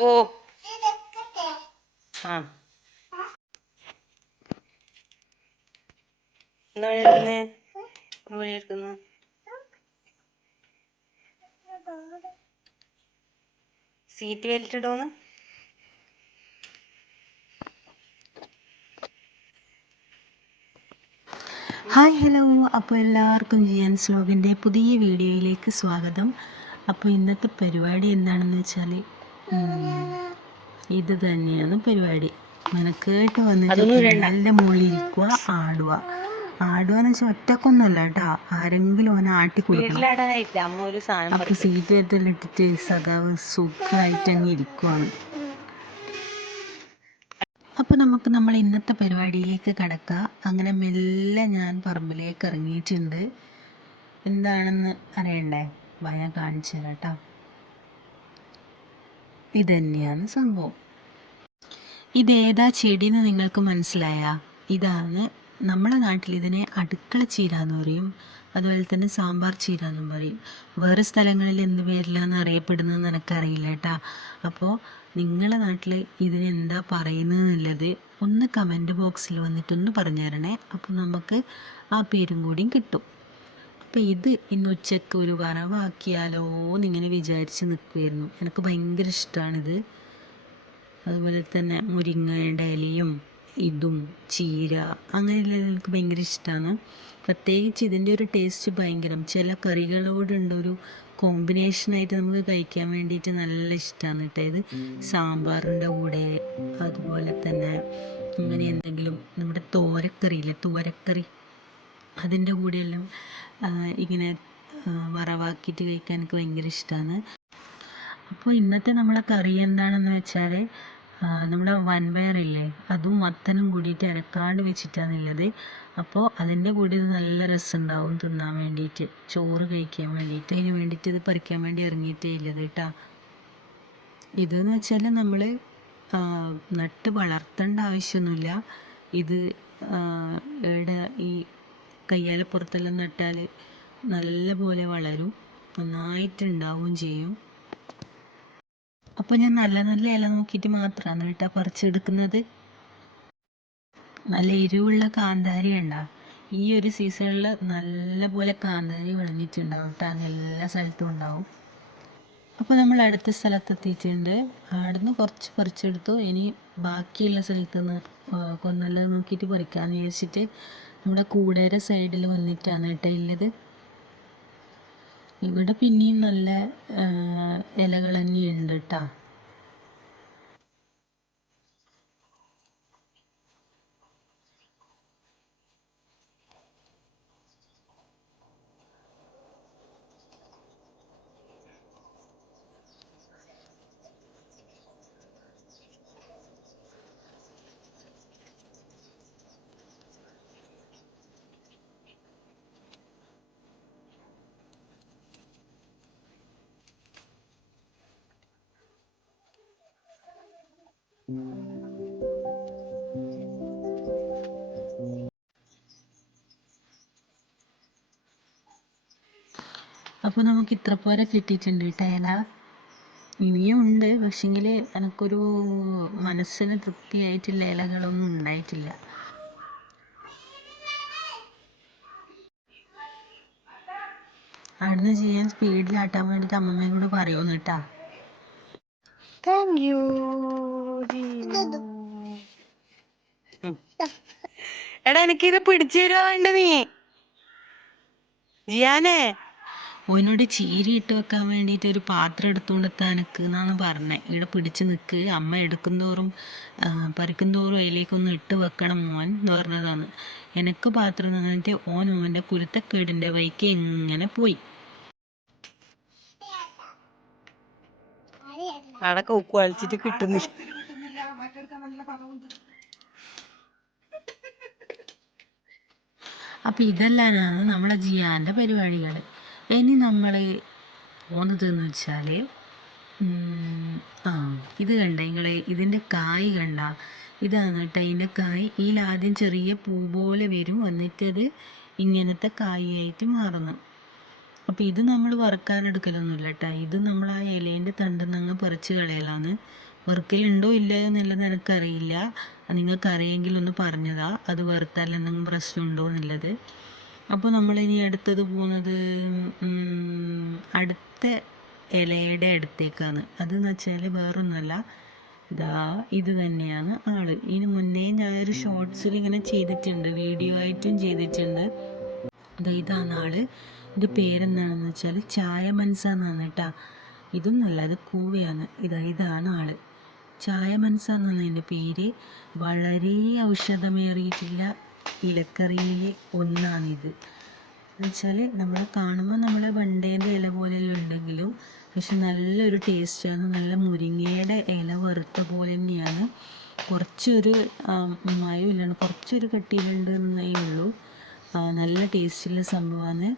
ഓ. Seat belt ഇടോന്ന്. Hi hello. അപ്പോൾ എല്ലാവർക്കും ജിയാൻ സ്ലോഗിന്റെ പുതിയ വീഡിയോയിലേക്ക് സ്വാഗതം. അപ്പോൾ ഇന്നത്തെ പരിപാടി എന്താണെന്ന് വെച്ചാൽ ഇത് തന്നെയാണ് പരിപാടി. മെനക്കേട്ട് വന്നിട്ട് നല്ല മുകളിൽ ഇരിക്കുക ആടുക ആടുക എന്ന് വെച്ചാൽ ഒറ്റക്കൊന്നുമല്ല കേട്ടോ. ആരെങ്കിലും അവനെ ആട്ടി കൊടുക്കണം. അപ്പൊ സീറ്റ് ഇട്ടിട്ട് സഖാവ് സുഖമായിട്ട് അങ്ങ് ഇരിക്കുവാണ്. അപ്പോൾ നമുക്ക് നമ്മൾ ഇന്നത്തെ പരിപാടിയിലേക്ക് കടക്കാം. അങ്ങനെ മെല്ലെ ഞാൻ പറമ്പിലേക്ക് ഇറങ്ങിയിട്ടുണ്ട്. എന്താണെന്ന് അറിയണ്ടേ? ഞാൻ കാണിച്ചു തരാം കേട്ടോ. ഇതന്നെയാണ് സംഭവം. ഇതേതാ ചെടിയെന്ന് നിങ്ങൾക്ക് മനസ്സിലായ? ഇതാണ് നമ്മുടെ നാട്ടിൽ ഇതിനെ അടുക്കള ചീര എന്ന് പറയും. അതുപോലെ തന്നെ സാമ്പാർ ചീര എന്നും പറയും. വേറെ സ്ഥലങ്ങളിൽ എന്ത് പേരിലാണ് അറിയപ്പെടുന്നതെന്ന് എനിക്കറിയില്ല കേട്ടാ. അപ്പോൾ നിങ്ങളുടെ നാട്ടിൽ ഇതിനെന്താ പറയുന്നതെന്നുള്ളത് ഒന്ന് കമന്റ് ബോക്സിൽ വന്നിട്ടൊന്ന് പറഞ്ഞു തരണേ. അപ്പോൾ നമുക്ക് ആ പേരും കൂടിയും കിട്ടും. അപ്പോൾ ഇത് ഇന്ന് ഉച്ചയ്ക്ക് ഒരു വറവാക്കിയാലോ എന്നിങ്ങനെ വിചാരിച്ച് നിൽക്കുമായിരുന്നു എനിക്ക് ഭയങ്കര ഇഷ്ടമാണിത് അതുപോലെ തന്നെ മുരിങ്ങയുടെ ഇലയും ഇതും ചീര അങ്ങനെയുള്ളത് എനിക്ക് ഭയങ്കര ഇഷ്ടമാണ് പ്രത്യേകിച്ച് ഇതിന്റെ ഒരു ടേസ്റ്റ് ഭയങ്കരം. ചില കറികളോടുണ്ടൊരു കോമ്പിനേഷനായിട്ട് നമുക്ക് കഴിക്കാൻ വേണ്ടിയിട്ട് നല്ല ഇഷ്ടമാണ് കേട്ടോ ഇത്. സാമ്പാറിന്റെ കൂടെ അതുപോലെ തന്നെ ഇങ്ങനെ എന്തെങ്കിലും നമ്മുടെ തോരക്കറിയില്ലേ തോരക്കറി. അതിന്റെ കൂടെയെല്ലാം ഇങ്ങനെ വറവാക്കിയിട്ട് കഴിക്കാൻ എനിക്ക് ഭയങ്കര ഇഷ്ടമാണ് അപ്പോൾ ഇന്നത്തെ നമ്മളെ കറി എന്താണെന്ന് വെച്ചാൽ നമ്മുടെ വൻപയറില്ലേ അതും മത്തനും കൂടിയിട്ട് അരക്കാണ്ട് വെച്ചിട്ടാണുള്ളത് അപ്പോൾ അതിന്റെ കൂടെ ഇത് നല്ല രസമുണ്ടാവും തിന്നാൻ വേണ്ടിയിട്ട് ചോറ് കഴിക്കാൻ വേണ്ടിയിട്ട്. അതിന് വേണ്ടിയിട്ട് ഇത് പറിക്കാൻ വേണ്ടി ഇറങ്ങിയിട്ടേ ഇല്ലത് കേട്ടോ ഇതെന്ന് വെച്ചാൽ നമ്മൾ നട്ട് വളർത്തേണ്ട ആവശ്യമൊന്നുമില്ല. ഇത് ഇവിടെ ഈ കയ്യാലപ്പുറത്തെല്ലാം നട്ടാൽ നല്ലപോലെ വളരും. നന്നായിട്ടുണ്ടാവുകയും ചെയ്യും. അപ്പോൾ ഞാൻ നല്ല നല്ല ഇല നോക്കിയിട്ട് മാത്രമാണ് കേട്ടോ പറിച്ചെടുക്കുന്നത്. നല്ല എരിവുള്ള കാന്താരി ഉണ്ടാവും ഈ ഒരു സീസണിൽ നല്ല പോലെ കാന്താരി വിളഞ്ഞിട്ടുണ്ടാവും കേട്ടോ. എല്ലാ സ്ഥലത്തും ഉണ്ടാവും. അപ്പോൾ നമ്മൾ അടുത്ത സ്ഥലത്തെത്തിയിട്ടുണ്ട് അവിടുന്ന് കുറച്ച് പറിച്ചെടുത്തു. ഇനി ബാക്കിയുള്ള സ്ഥലത്ത് നിന്ന് കൊന്നല്ല നോക്കിയിട്ട് പറിക്കാമെന്ന് വിചാരിച്ചിട്ട് നമ്മുടെ കൂടേരെ സൈഡിൽ വന്നിട്ടാണ് കേട്ടോ ഉള്ളത്. ഇവിടെ പിന്നെയും നല്ല ഇലകൾ തന്നെയുണ്ട് കേട്ടോ. അപ്പോൾ നമുക്ക് ഇത്ര പോലെ കിട്ടിയിട്ടുണ്ട് കേട്ടോ ഇല ഇനിയും ഉണ്ട്. പക്ഷെങ്കിൽ എനിക്കൊരു മനസ്സിന് തൃപ്തിയായിട്ടുള്ള ഇലകളൊന്നും ഉണ്ടായിട്ടില്ല. അവിടുന്ന് ചെയ്യാൻ സ്പീഡിലാട്ടാൻ വേണ്ടിയിട്ട് അമ്മമ്മയും കൂടെ പറയുമെന്ന് കേട്ടാ. താങ്ക് യു എടാ എനിക്കിത് പിടിച്ചു തരുവാ വേണ്ട നീ. ജിയാനെ. ഓനോട് ചീരി ഇട്ട് വെക്കാൻ വേണ്ടിയിട്ട് ഒരു പാത്രം എടുത്തുകൊണ്ട് തനക്ക് എനിക്ക് എന്നാണ് പറഞ്ഞത് ഇവിടെ പിടിച്ച് നിൽക്ക് അമ്മ എടുക്കുന്തോറും പറിക്കുന്തോറും അതിലേക്കൊന്ന് ഇട്ട് വെക്കണം മോൻ എന്ന് പറഞ്ഞതാണ്. എനിക്ക് പാത്രം തന്നിട്ട് ഓൻ ഓന്റെ കുരുത്തക്കേടിന്റെ വഴിക്ക് ഇങ്ങനെ പോയി. അവിടെ കൊക്കു കളിച്ചിട്ട് കിട്ടുന്നില്ല. അപ്പോൾ ഇതെല്ലാമാണ് നമ്മളെ ജിയാന്റെ പരിപാടികൾ. ഇനി നമ്മൾ പോകുന്നതെന്ന് വെച്ചാൽ ആ ഇത് കണ്ട നിങ്ങളെ? ഇതിന്റെ കായ് കണ്ട? ഇതാണ് കേട്ടോ ഇതിന്റെ കായ്. ഇതിൽ ആദ്യം ചെറിയ പൂ പോലെ വരും. എന്നിട്ടത് ഇങ്ങനത്തെ കായായിട്ട് മാറുന്നു. അപ്പോൾ ഇത് നമ്മൾ വറുക്കാൻ എടുക്കലൊന്നുമില്ല കേട്ടോ. ഇത് നമ്മൾ ആ ഇലേന്റെ അങ്ങ് പറിച്ച് കളയലാണ്. വറുക്കലുണ്ടോ ഇല്ലയോ എന്നുള്ളത് എനിക്കറിയില്ല നിങ്ങൾക്ക് അറിയെങ്കിൽ ഒന്ന് പറഞ്ഞതാ. അത് വറുത്താൽ എന്തെങ്കിലും പ്രശ്നമുണ്ടോ എന്നുള്ളത്. അപ്പോൾ നമ്മളിനി അടുത്തത് പോകുന്നത് അടുത്ത ഇലയുടെ അടുത്തേക്കാണ്. അതെന്ന് വെച്ചാൽ വേറൊന്നുമല്ല. ഇതാ ഇത് തന്നെയാണ് ആൾ. ഇതിന് മുന്നേ ഞാനൊരു ഷോർട്സിൽ ഇങ്ങനെ ചെയ്തിട്ടുണ്ട്. വീഡിയോ ആയിട്ടും ചെയ്തിട്ടുണ്ട്. ദാ ഇതാണ് ആൾ. ഇത് പേരെന്താണെന്ന് വെച്ചാൽ ചായ മനസ്സാന്നാണ് കേട്ടോ. ഇതൊന്നുമല്ല ഇത് കൂവയാണ്. ഇതാ ഇതാണ് ആൾ. ചായ മനസ്സ എന്നാണ് പേര്. വളരെ ഔഷധമേറിയിട്ടുള്ള ഇലക്കറിയിൽ ഒന്നാണിത്. എന്നുവെച്ചാൽ നമ്മൾ കാണുമ്പോൾ നമ്മൾ വണ്ടേന്റെ ഇല പോലെ ഉണ്ടെങ്കിലും പക്ഷെ നല്ലൊരു ടേസ്റ്റാണ്. നല്ല മുരിങ്ങയുടെ ഇല വറുത്ത പോലെ തന്നെയാണ്. കുറച്ചൊരു മയമില്ലാണ് കുറച്ചൊരു കട്ടിയിലുണ്ട് എന്നേ ഉള്ളൂ. നല്ല ടേസ്റ്റുള്ള സംഭവമാണ്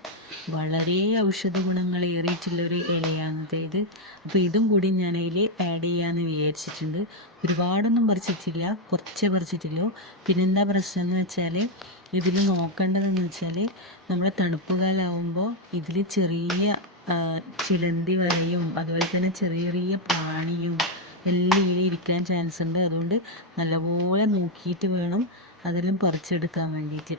വളരെ ഔഷധ ഗുണങ്ങൾ ഏറിയിട്ടുള്ളൊരു ഇലയാണിത് ഇത് അപ്പോൾ ഇതും കൂടി ഞാൻ അതിൽ ആഡ് ചെയ്യാമെന്ന് വിചാരിച്ചിട്ടുണ്ട്. ഒരുപാടൊന്നും പറിച്ചിട്ടില്ല. കുറച്ചേ പറിച്ചിട്ടുള്ളൂ. പിന്നെന്താ പ്രശ്നം എന്ന് വെച്ചാൽ ഇതിൽ നോക്കേണ്ടതെന്ന് വെച്ചാൽ നമ്മൾ തണുപ്പ് കാലമാകുമ്പോൾ ഇതിൽ ചെറിയ ചിലന്തി വരയും അതുപോലെ തന്നെ ചെറിയ ചെറിയ പ്രാണിയും എല്ലാം ഇതിൽ ഇരിക്കാൻ ചാൻസ് ഉണ്ട്. അതുകൊണ്ട് നല്ലപോലെ നോക്കിയിട്ട് വേണം അതെല്ലാം പറിച്ചെടുക്കാൻ വേണ്ടിയിട്ട്.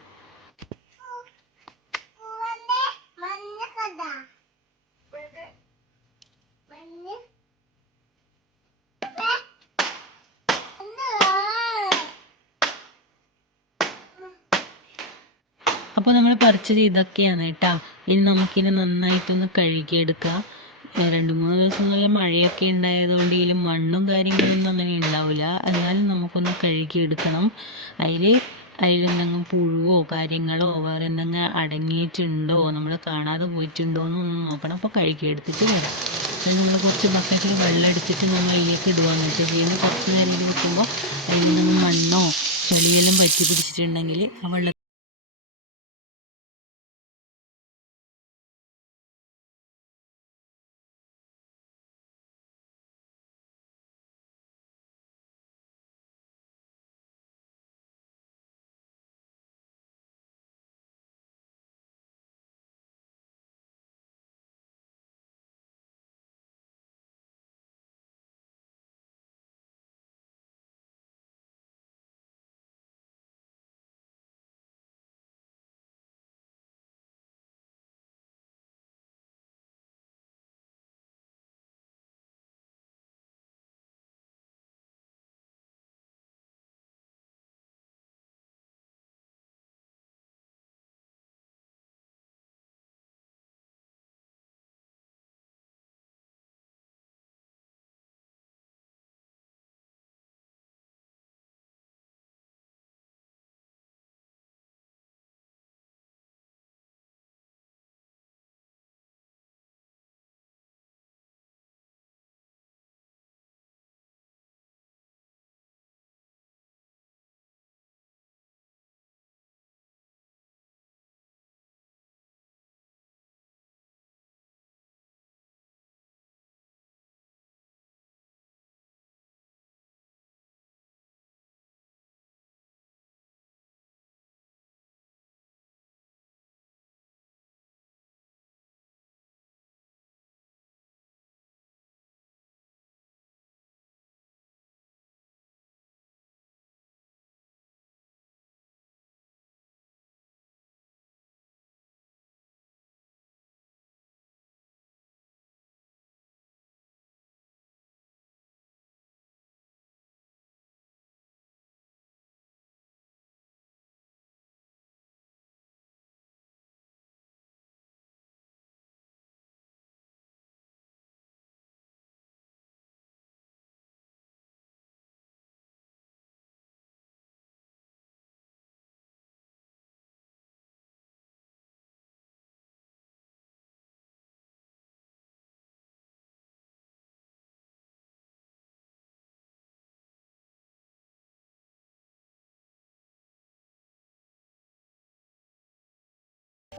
അപ്പോൾ നമ്മൾ പറിച്ചത് ഇതൊക്കെയാണ് കേട്ടോ ഇനി നമുക്കിനി നന്നായിട്ടൊന്ന് കഴുകിയെടുക്കാം. ഏ, രണ്ട് മൂന്ന് ദിവസം നല്ല മഴയൊക്കെ ഉണ്ടായതുകൊണ്ട് ഇതിൽ മണ്ണും കാര്യങ്ങളൊന്നും അങ്ങനെ ഉണ്ടാവില്ല എന്നാലും നമുക്കൊന്ന് കഴുകിയെടുക്കണം. അതിൽ അതിലെന്തെങ്കിലും പുഴുവോ കാര്യങ്ങളോ വേറെ എന്തെങ്കിലും അടങ്ങിയിട്ടുണ്ടോ? നമ്മൾ കാണാതെ പോയിട്ടുണ്ടോ എന്നൊന്ന് നോക്കണം. അപ്പോൾ കഴുകിയെടുത്തിട്ട് വരാം. പിന്നെ നമ്മൾ കുറച്ച് ബക്കറ്റിൽ വെള്ളം എടുത്തിട്ട് നമ്മൾ അതിലേക്ക് ഇടുകയെന്ന് വെച്ചാൽ ചെയ്യുന്നത് കുറച്ച് നേരം ഇത് വെക്കുമ്പോൾ അതിൽ നിന്നും മണ്ണോ ചെളിയെല്ലാം പറ്റി പിടിച്ചിട്ടുണ്ടെങ്കിൽ ആ വെള്ളം